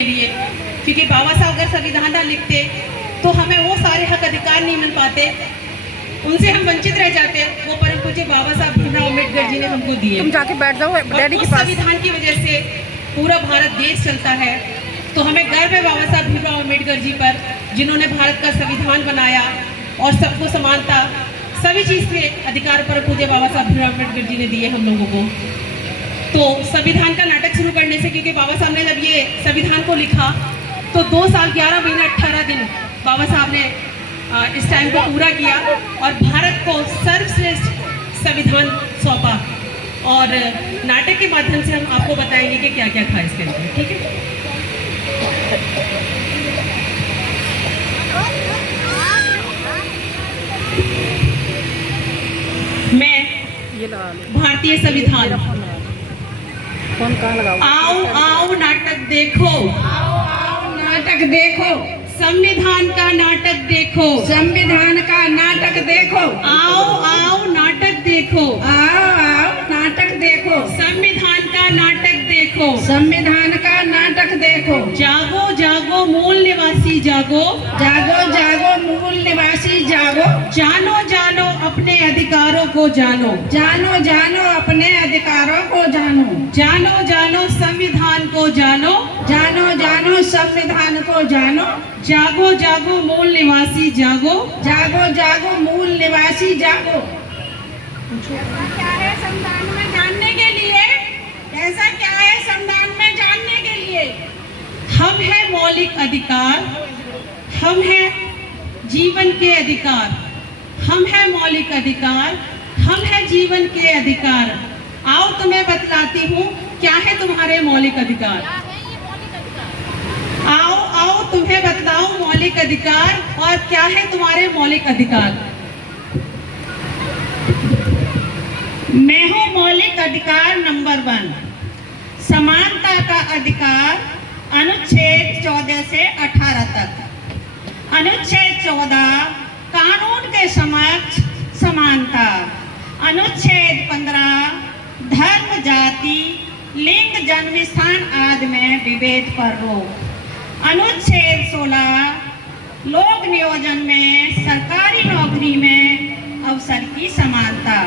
लिए, क्योंकि बाबा साहब अगर संविधान ना लिखते तो हमें वो सारे हक अधिकार नहीं मिल पाते, उनसे हम वंचित रह जाते। वो परम पूज्य बाबा साहब भीमराव अम्बेडकर जी ने हमको दिए। तुम जाके बैठ जाओ डैडी के पास। संविधान की वजह से पूरा भारत देश चलता है, तो हमें गर्व है बाबा साहब भीमराव अम्बेडकर जी पर, जिन्होंने भारत का संविधान बनाया और सबको समानता सभी चीज़ के अधिकार परम पूज्य बाबा साहब भीमराव अम्बेडकर जी ने दिए हम लोगों को। तो संविधान का नाटक शुरू करने से, क्योंकि बाबा साहब ने जब ये संविधान को लिखा तो 2 साल 11 महीने 18 दिन बाबा साहब ने इस टाइम को पूरा किया और भारत को सर्वश्रेष्ठ संविधान सौंपा। और नाटक के माध्यम से हम आपको बताएंगे कि क्या क्या था इसके अंदर, ठीक है। मैं भारतीय संविधान, आओ आओ नाटक देखो, आओ आओ नाटक देखो, संविधान का नाटक देखो, संविधान का नाटक देखो, आओ आओ नाटक देखो, आओ आओ नाटक देखो, संविधान का नाटक देखो, संविधान का नाटक देखो। जागो जागो मूल निवासी जागो, जागो जागो मूल निवासी जागो, जानो जानो अपने अधिकारों को जानो, जानो जानो अपने अधिकारों को जानो, जानो जानो संविधान को जानो, जानो जानो संविधान को जानो, जागो जागो मूल निवासी जागो, जागो जागो मूल निवासी जागो। क्या है संविधान में जानने के लिए? ऐसा क्या है संविधान में जानने के लिए? हम है मौलिक अधिकार, हम है जीवन के अधिकार, हम है मौलिक अधिकार, हम है जीवन के अधिकार। आओ तुम्हें बतलाती हूँ क्या है तुम्हारे मौलिक अधिकार। आओ आओ तुम्हें बतलाऊं मौलिक अधिकार और क्या है तुम्हारे मौलिक अधिकार। मैं हूँ मौलिक अधिकार नंबर 1, समानता का अधिकार, अनुच्छेद 14 से 18 तक। अनुच्छेद 14 कानून के समक्ष समानता, अनुच्छेद 15 धर्म जाति लिंग जन्म स्थान आदि में विभेद पर रोक, अनुच्छेद 16 लोक नियोजन में सरकारी नौकरी में अवसर की समानता,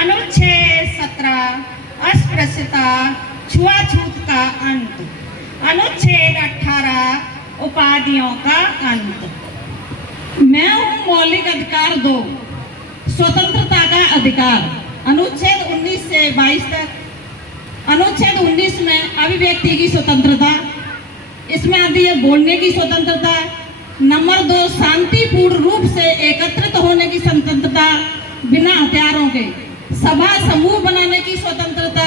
अनुच्छेद 17 अस्पृश्यता छुआछूत का अंत, अनुच्छेद 18 उपाधियों का अंत। मैं हूँ मौलिक अधिकार 2 स्वतंत्रता का अधिकार, अनुच्छेद 19 से 22 तक। अनुच्छेद 19 में अभिव्यक्ति की स्वतंत्रता, इसमें आती है बोलने की स्वतंत्रता। नंबर 2 शांतिपूर्ण रूप से एकत्रित होने की स्वतंत्रता बिना हथियारों के, सभा समूह बनाने की स्वतंत्रता,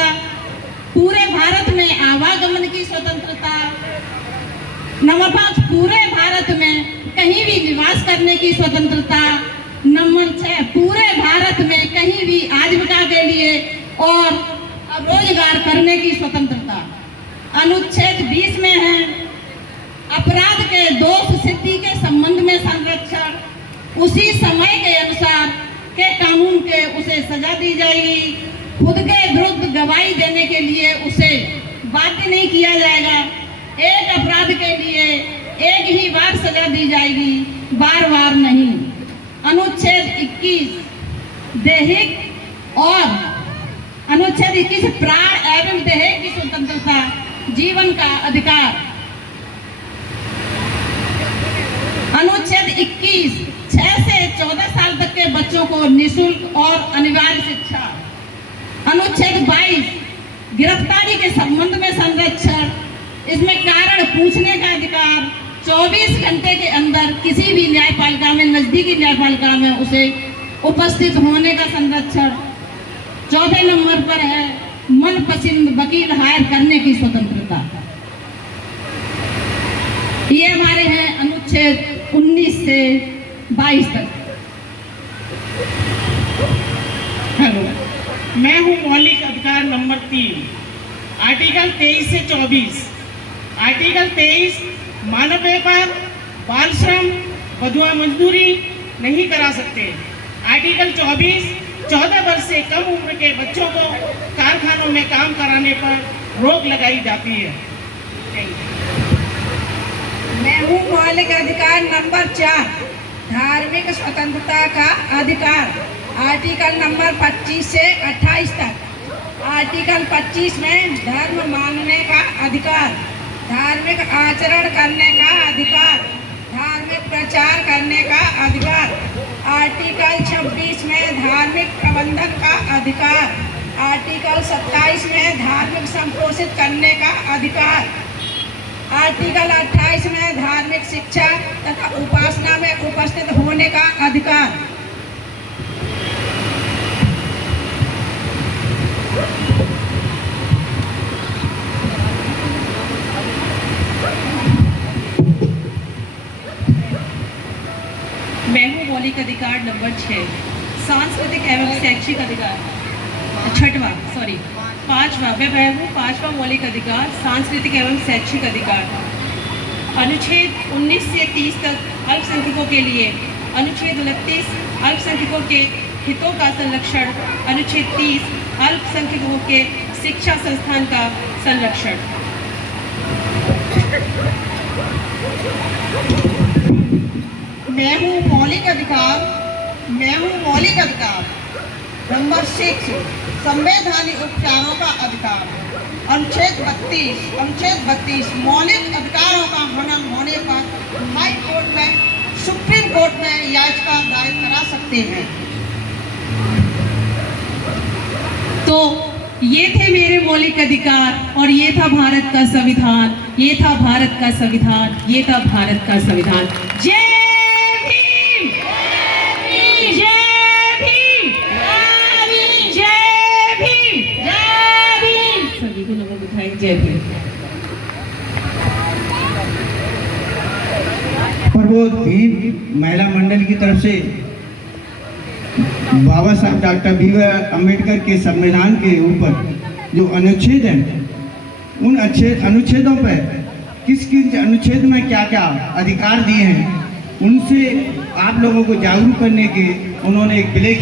पूरे भारत में आवागमन की स्वतंत्रता। नंबर 5 पूरे भारत में कहीं भी निवास करने की स्वतंत्रता। नंबर 6 पूरे भारत में कहीं भी आजीविका के लिए और रोजगार करने की स्वतंत्रता। अनुच्छेद 20 में है अपराध के दोष सिद्धि के संबंध में संरक्षण, उसी समय के अनुसार के कानून के उसे सजा दी जाएगी। खुद के विरुद्ध गवाही देने के लिए उसे बाध्य नहीं किया जाएगा। एक अपराध के लिए एक ही बार सजा दी जाएगी, बार बार नहीं। अनुच्छेद 21 दैहिक और अनुच्छेद 21 प्राण एवं देह की स्वतंत्रता, जीवन का अधिकार। अनुच्छेद 21 6 से 14 साल तक के बच्चों को निःशुल्क और अनिवार्य शिक्षा। अनुच्छेद 22 गिरफ्तारी के संबंध में संरक्षण, इसमें कारण पूछने का अधिकार, 24 घंटे के अंदर किसी भी न्यायपालिका में, नजदीकी न्यायपालिका में उसे उपस्थित होने का संरक्षण। 4 नंबर पर है मनपसंद वकील हायर करने की स्वतंत्रता। ये हमारे हैं अनुच्छेद 19 से 22 तक। हेलो, मैं हूँ मौलिक अधिकार नंबर 3, आर्टिकल 23 से 24। आर्टिकल 23 मानव व्यापार, बाल श्रम, बधुआ मजदूरी नहीं करा सकते। आर्टिकल 24 14 वर्ष से कम उम्र के बच्चों को कारखानों में काम कराने पर रोक लगाई जाती है। मौलिक अधिकार नंबर 4 धार्मिक स्वतंत्रता का अधिकार। आर्टिकल नंबर 25 से 28 तक। आर्टिकल 25 में धर्म मानने का अधिकार, धार्मिक आचरण करने का अधिकार, धार्मिक प्रचार करने का अधिकार। आर्टिकल 26 में धार्मिक प्रबंधन का अधिकार। आर्टिकल 27 में धार्मिक संपोषित करने का अधिकार। आर्टिकल 28 में धार्मिक शिक्षा तथा उपासना में उपस्थित होने का अधिकार। मैं हूँ मौलिक अधिकार नंबर 6 सांस्कृतिक एवं शैक्षिक अधिकार। पांचवा मैं हूँ पांचवा मौलिक अधिकार सांस्कृतिक एवं शैक्षिक अधिकार। अनुच्छेद 19 से 30 तक अल्पसंख्यकों के लिए। अनुच्छेद 29 अल्पसंख्यकों के हितों का संरक्षण। अनुच्छेद 30 अल्पसंख्यकों के शिक्षा संस्थान का संरक्षण। मैं हूँ मौलिक अधिकार नंबर 6 संवैधानिक उपचारों का अधिकार। अनुच्छेद 32 मौलिक अधिकारों का हनन होने पर हाई कोर्ट में, सुप्रीम कोर्ट में याचिका दायर करा सकते हैं। तो ये थे मेरे मौलिक अधिकार और ये था भारत का संविधान, ये था भारत का संविधान, ये था भारत का संविधान। जय भीम, जय भीम, जय भीम, जय भीम। सभी को नमन उठाएं। जय भीम। प्रबोध भीम महिला मंडल की तरफ से बाबा साहब डॉक्टर भीमराव अंबेडकर के संविधान के ऊपर जो अनुच्छेद हैं, उन अच्छे अनुच्छेदों पर किस किस अनुच्छेद में क्या क्या अधिकार दिए हैं, उनसे आप लोगों को जागरूक करने के उन्होंने एक प्ले